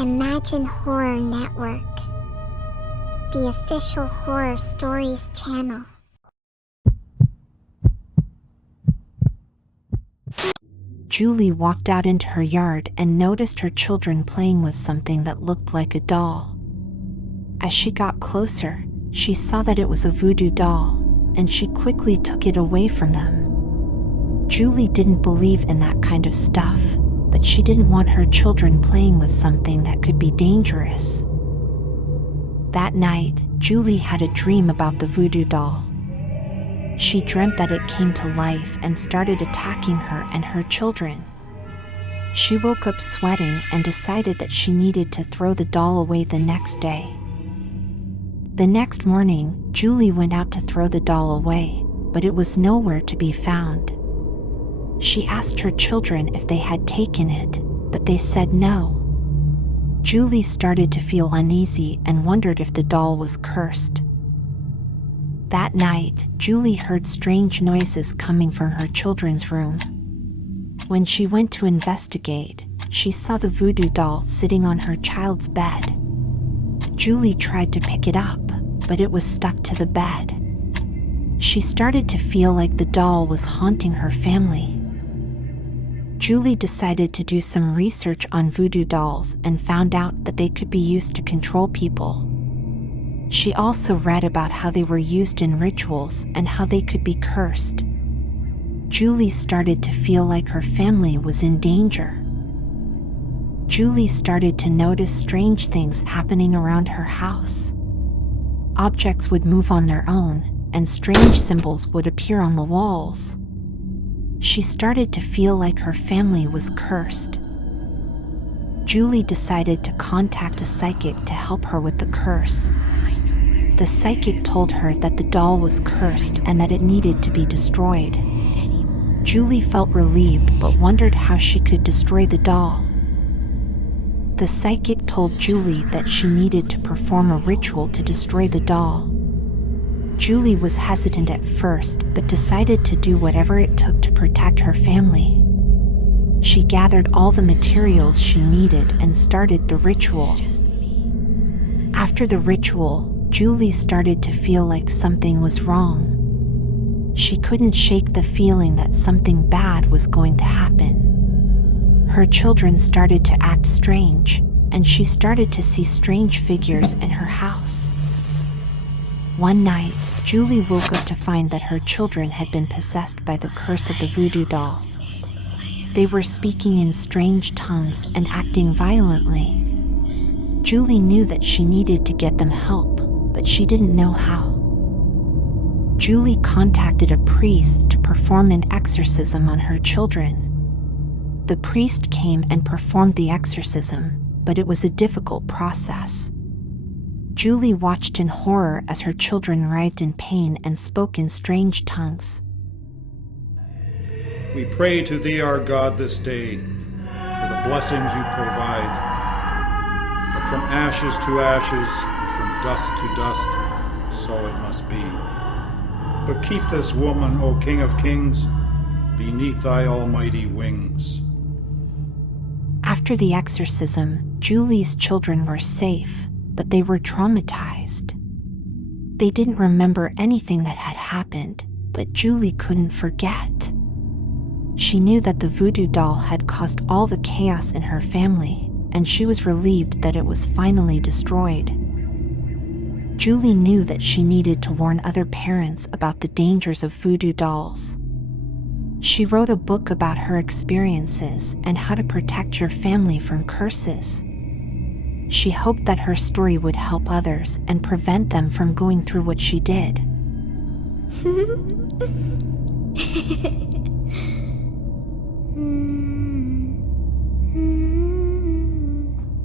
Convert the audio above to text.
Imagine Horror Network, the official horror stories channel. Julie walked out into her yard and noticed her children playing with something that looked like a doll. As she got closer, she saw that it was a voodoo doll, and she quickly took it away from them. Julie didn't believe in that kind of stuff, but she didn't want her children playing with something that could be dangerous. That night, Julie had a dream about the voodoo doll. She dreamt that it came to life and started attacking her and her children. She woke up sweating and decided that she needed to throw the doll away the next day. The next morning, Julie went out to throw the doll away, but it was nowhere to be found. She asked her children if they had taken it, but they said no. Julie started to feel uneasy and wondered if the doll was cursed. That night, Julie heard strange noises coming from her children's room. When she went to investigate, she saw the voodoo doll sitting on her child's bed. Julie tried to pick it up, but it was stuck to the bed. She started to feel like the doll was haunting her family. Julie decided to do some research on voodoo dolls and found out that they could be used to control people. She also read about how they were used in rituals and how they could be cursed. Julie started to feel like her family was in danger. Julie started to notice strange things happening around her house. Objects would move on their own, and strange symbols would appear on the walls. She started to feel like her family was cursed. Julie decided to contact a psychic to help her with the curse. The psychic told her that the doll was cursed and that it needed to be destroyed. Julie felt relieved but wondered how she could destroy the doll. The psychic told Julie that she needed to perform a ritual to destroy the doll. Julie was hesitant at first but decided to do whatever it took to protect her family. She gathered all the materials she needed and started the ritual. After the ritual, Julie started to feel like something was wrong. She couldn't shake the feeling that something bad was going to happen. Her children started to act strange, and she started to see strange figures in her house. One night, Julie woke up to find that her children had been possessed by the curse of the voodoo doll. They were speaking in strange tongues and acting violently. Julie knew that she needed to get them help, but she didn't know how. Julie contacted a priest to perform an exorcism on her children. The priest came and performed the exorcism, but it was a difficult process. Julie watched in horror as her children writhed in pain and spoke in strange tongues. We pray to thee, our God, this day, for the blessings you provide. But from ashes to ashes, and from dust to dust, so it must be. But keep this woman, O King of Kings, beneath thy almighty wings. After the exorcism, Julie's children were safe, but they were traumatized. They didn't remember anything that had happened, but Julie couldn't forget. She knew that the voodoo doll had caused all the chaos in her family, and she was relieved that it was finally destroyed. Julie knew that she needed to warn other parents about the dangers of voodoo dolls. She wrote a book about her experiences and how to protect your family from curses. She hoped that her story would help others and prevent them from going through what she did.